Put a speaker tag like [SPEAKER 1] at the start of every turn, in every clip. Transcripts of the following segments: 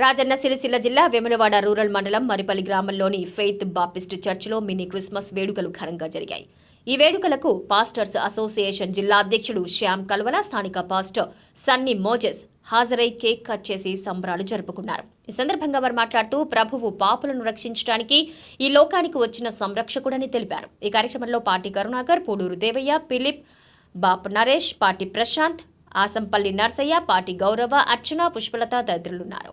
[SPEAKER 1] రాజన్న సిరిసిల్ల జిల్లా వేములవాడ రూరల్ మండలం మరిపల్లి గ్రామంలోని ఫెయిత్ బాప్టిస్ట్ చర్చిలో మినీ క్రిస్మస్ వేడుకలు ఘనంగా జరిగాయి. ఈ వేడుకలకు పాస్టర్స్ అసోసియేషన్ జిల్లా అధ్యక్షుడు శ్యామ్ కల్వల స్థానిక పాస్టర్ సన్నీ మోజెస్ హాజరై కేక్ కట్ చేసి సంబరాలు జరుపుకున్నారు. ఈ సందర్భంగా వారు మాట్లాడుతూ ప్రభువు పాపులను రక్షించడానికి ఈ లోకానికి వచ్చిన సంరక్షకుడని తెలిపారు. ఈ కార్యక్రమంలో పార్టీ కరుణాకర్ పూడూరు దేవయ్య పిలిప్ బాప్ నరేష్ పార్టీ ప్రశాంత్ ఆసంపల్లి నర్సయ్య పార్టీ గౌరవ అర్చన పుష్పలత తదితరులున్నారు.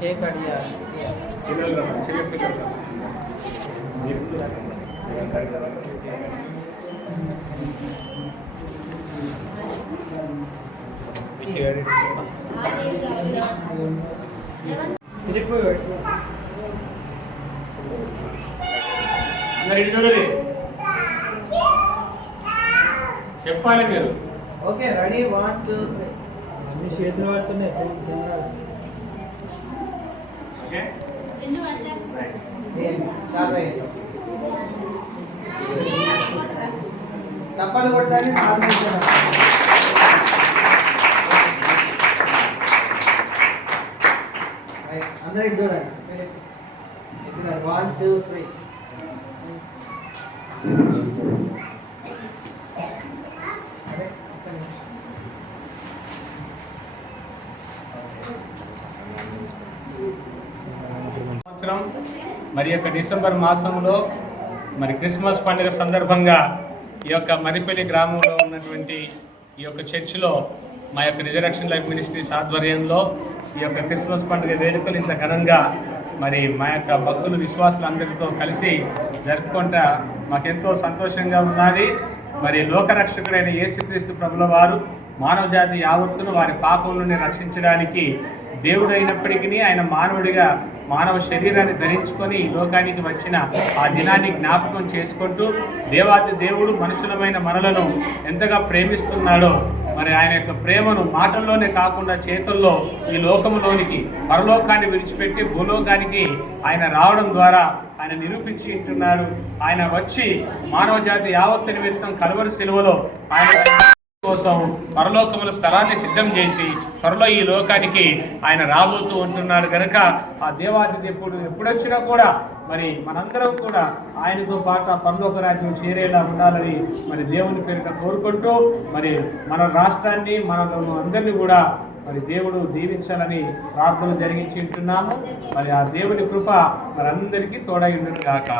[SPEAKER 2] కేక్
[SPEAKER 3] చూడండి. చెప్పాలి మీరు.
[SPEAKER 2] Okay ready? One two three.
[SPEAKER 4] మీ చేతులు పడుతున్నాయి
[SPEAKER 3] ఓకే
[SPEAKER 2] చాలా చప్పలు కొట్టాలి సాధించాలి అందరూ ఇటు చూడండి వన్ టూ త్రీ
[SPEAKER 3] సంవత్సరం మరి యొక్క డిసెంబర్ మాసంలో మరి క్రిస్మస్ పండుగ సందర్భంగా ఈ యొక్క మరిపల్లి గ్రామంలో ఉన్నటువంటి ఈ యొక్క చర్చిలో మా యొక్క రిజరక్షన్ లైఫ్ మినిస్ట్రీస్ ఆధ్వర్యంలో ఈ యొక్క క్రిస్మస్ పండుగ వేడుకలు ఇంత ఘనంగా మరి మా యొక్క భక్తులు విశ్వాసులందరితో కలిసి జరుపుకుంటా మాకెంతో సంతోషంగా ఉన్నది. మరి లోకరక్షకుడైన యేసుక్రీస్తు ప్రభుల వారు మానవ జాతి యావత్తును వారి పాపం నుండి రక్షించడానికి దేవుడు అయినప్పటికీ ఆయన మానవుడిగా మానవ శరీరాన్ని ధరించుకొని ఈ లోకానికి వచ్చిన ఆ దినాన్ని జ్ఞాపకం చేసుకుంటూ దేవాతి దేవుడు మనుషులమైన మనలను ఎంతగా ప్రేమిస్తున్నాడో మరి ఆయన యొక్క ప్రేమను మాటల్లోనే కాకుండా చేతుల్లో ఈ లోకంలోనికి పరలోకాన్ని విడిచిపెట్టి భూలోకానికి ఆయన రావడం ద్వారా ఆయన నిరూపించి ఉంటున్నాడు ఆయన వచ్చి మానవ జాతి యావత్తు నిమిత్తం కలువరి సెలవులో ఆయన కోసం పరలోకముల స్థలాన్ని సిద్ధం చేసి త్వరలో ఈ లోకానికి ఆయన రాబోతూ ఉంటున్నాడు కనుక ఆ దేవాది దేవుడు ఎప్పుడొచ్చినా కూడా మరి మనందరం కూడా ఆయనతో పాటు ఆ పరలోక రాజ్యం చేరేలా ఉండాలని మరి దేవుని పేరిట కోరుకుంటూ మరి మన రాష్ట్రాన్ని మన అందరినీ కూడా మరి దేవుడు దీవించాలని ప్రార్థన జరిగించి ఉంటున్నాము. మరి ఆ దేవుని కృప మరందరికీ తోడై ఉండను గాక.